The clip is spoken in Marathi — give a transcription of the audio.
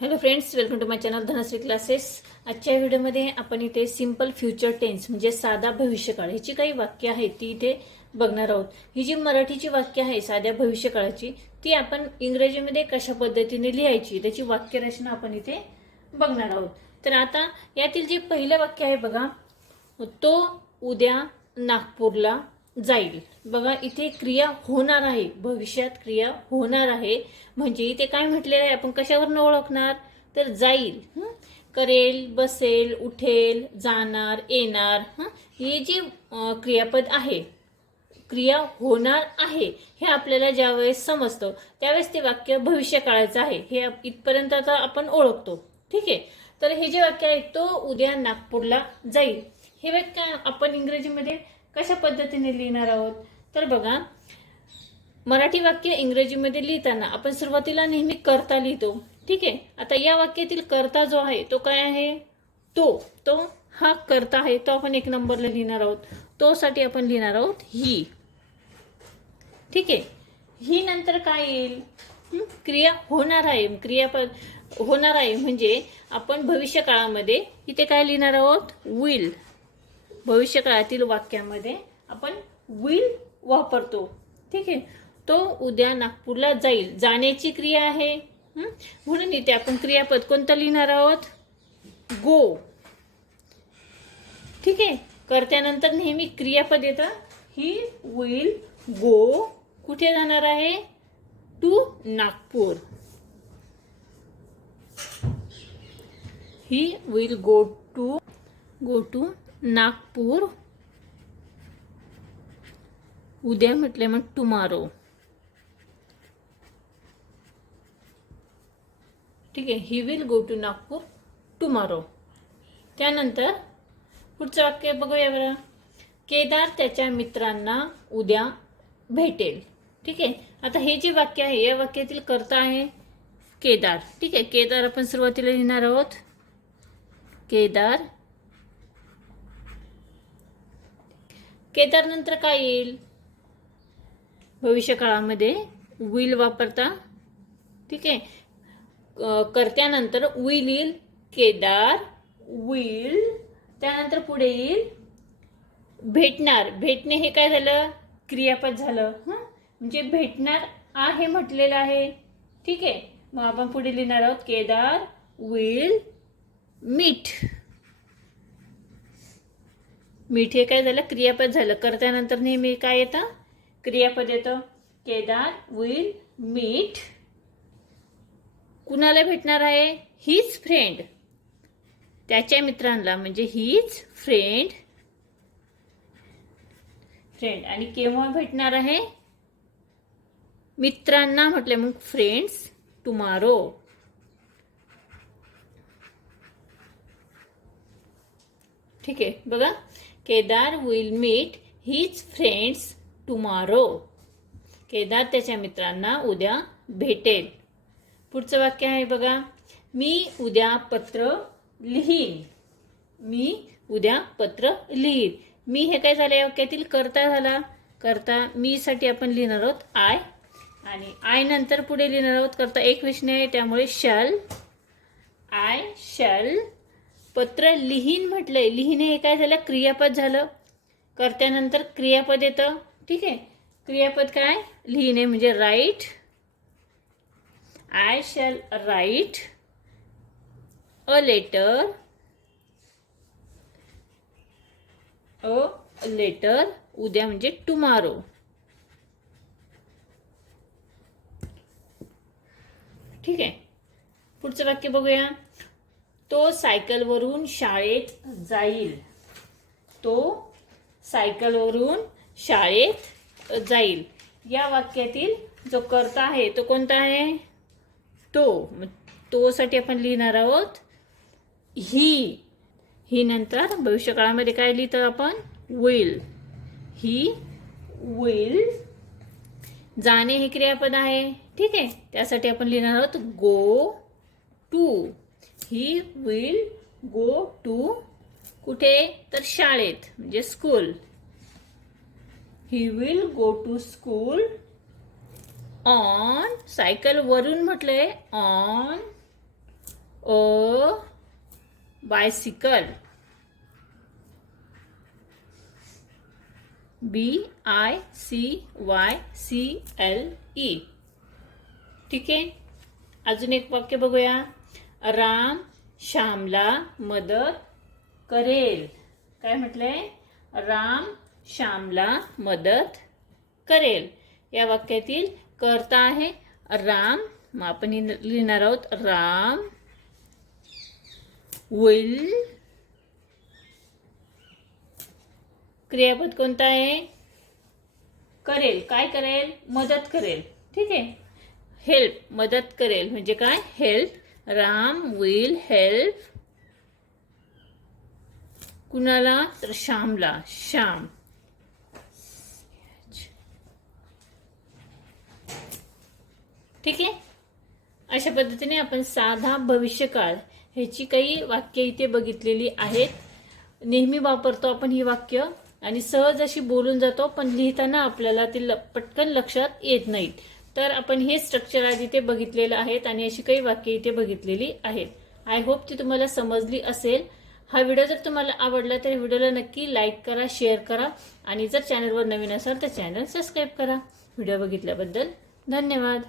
Hello friends welcome to my channel Dhanashree classes. आजच्या व्हिडिओमध्ये आपण इथे सिंपल फ्युचर टेन्स म्हणजे साधा भविष्यकाळ ह्याची काही वाक्य आहेत ती इथे बघणार आहोत. ही जी मराठीची वाक्य आहे साध्या भविष्यकाळाची ती आपण इंग्रजीमध्ये कशा पद्धतीने लिहायची त्याची वाक्यरचना आपण इथे बघणार आहोत. तर आता यातील जे पहिलं वाक्य आहे बघा तो उद्या नागपूरला जाईल. बघा इथे क्रिया होणार आहे. भविष्यात क्रिया होणार आहे. म्हणजे इथे काय म्हटलेलं आहे? आपण कशावरनं ओळखणार? तर जाईल. करेल बसेल उठेल जाणार येणार. हं? हे जे क्रियापद आहे क्रिया होणार आहे हे आपल्याला ज्यावेळेस समजतं त्यावेळेस ते वाक्य भविष्यकाळाचं आहे. हे इथपर्यंत आता आपण ओळखतो. ठीक आहे? तर हे जे वाक्य आहे तो उद्या नागपूरला जाईल. हे वाक्य आपण इंग्रजीमध्ये कशा पद्धतीने लिहिणार आहोत? तर बघा मराठी वाक्य इंग्रजीमध्ये लिहिताना आपण सुरुवातीला नेहमी करता लिहितो. ठीक आहे? आता या वाक्यातील करता जो आहे तो काय आहे? तो तो हा करता आहे. तो आपण एक नंबरला लिहिणार आहोत. तो साठी आपण लिहिणार आहोत ही. ठीक आहे? ही नंतर काय येईल? क्रिया होणार आहे. क्रियापद होणार आहे म्हणजे आपण भविष्य काळामध्ये इथे काय लिहिणार आहोत? विल भविष्यकाळातील वाक्यामध्ये आपण विल वापरतो. ठीक आहे? तो उद्या नागपूरला जाईल. जाण्याची क्रिया आहे. म्हणून इथे आपण क्रियापद कोणतं लिहिणार आहोत? गो ठीक आहे? करत्यानंतर नेहमी क्रियापद येतं. ही विल गो कुठे जाणार आहे? To Nagpur. He will go to go to Nagpur. उद्या म्हटले मग टुमारो ठीक आहे he will go to Nagpur tomorrow त्यानंतर पुढचं वाक्य बघूया बरं. केदार त्याच्या मित्रांना उद्या भेटेल. ठीक आहे आता हे जे वाक्य आहे या वाक्यातील कर्ता आहे केदार. ठीक आहे केदार आपण सुरुवातीला लिहिणार आहोत. केदार केदारनंतर काय येईल? भविष्यकाळामध्ये विल वापरता. ठीक आहे. कर्त्यानंतर विल येईल. केदार विल त्यानंतर पुढे येईल. भेटणार. भेटणे हे काय झालं? क्रियापद झालं. हं? म्हणजे भेटणार आहे म्हटलेलं आहे. ठीक आहे. मग आपण पुढे लिहिणार आहोत. केदार विल मीठ मीठ हे काय झालं? क्रियापद झालं. करत्यानंतर नेहमी काय येतं? क्रियापद येतं. केदार विल मीठ. कुणाला भेटणार आहे? हीच फ्रेंड त्याच्या मित्रांना. म्हणजे हीच फ्रेंड फ्रेंड आणि केव्हा भेटणार आहे? मित्रांना म्हटले मग फ्रेंड्स टुमारो ठीक आहे. बघा. Kedar will meet his friends tomorrow Kedar त्याच्या मित्रांना उद्या भेटेल. पुढचं वाक्य आहे बघा. मी उद्या पत्र लिहीन. मी उद्या पत्र लिहीन. मी हे काय झालं या वाक्यातील करता झाला. करता मीसाठी आपण लिहिणार आहोत आय आणि आय नंतर पुढे लिहिणार आहोत. करता एक विषय आहे त्यामुळे शल आय शल पत्र लिहीन म्हटलंय. लिहिणे हे काय झालं? क्रियापद झालं. करत्यानंतर क्रियापद येतं. ठीक आहे? क्रियापद काय? लिहिणे म्हणजे write I shall write a letter a letter उद्या म्हणजे टुमारो ठीक आहे? पुढचं वाक्य बघूया. तो सायकलवरून शाळेत जाईल. तो सायकलवरून शाळेत जाईल. या वाक्यातील जो कर्ता आहे तो कोणता आहे? तो. तोसाठी आपण लिहिणार आहोत ही. ही नंतर भविष्यकाळामध्ये काय लिहितं आपण? विल ही विल जाणे हे क्रियापद आहे. ठीक आहे? त्यासाठी आपण लिहिणार आहोत go to he will go to कुठे? तर शाळेत, म्हणजे school he will go to school on cycle वरून म्हटलंय on a bicycle B I C Y C L E ठीक आहे? अजून एक वाक्य बघूया. राम श्यामला मदत करेल. काय म्हटलंय? राम श्यामला मदत करेल. या वाक्यातील करता आहे राम. आपण लिहिणार आहोत राम विल क्रियापद कोणता आहे? करेल. काय करेल? मदत करेल. ठीक आहे. हेल्प मदत करेल. म्हणजे काय? हेल्प राम विल हेल्प कुणाला? तर श्यामला. श्याम. ठीक आहे? अशा पद्धतीने आपण साधा भविष्यकाळ ह्याची काही वाक्य इथे बघितलेली आहेत. नेहमी वापरतो आपण ही वाक्य आणि सहज अशी बोलून जातो पण लिहिताना आपल्याला ती ल- पटकन लक्षात येत नाहीत. तर आपण हे स्ट्रक्चर आज इथे बघितलेलं आहेत आणि अशी काही वाक्य इथे बघितलेली आहेत. आय होप ती तुम्हाला समजली असेल. हा व्हिडिओ जर तुम्हाला आवडला तर व्हिडिओला नक्की लाईक करा शेअर करा आणि जर चॅनलवर नवीन असाल तर चॅनल सबस्क्राईब करा. व्हिडिओ बघितल्याबद्दल धन्यवाद.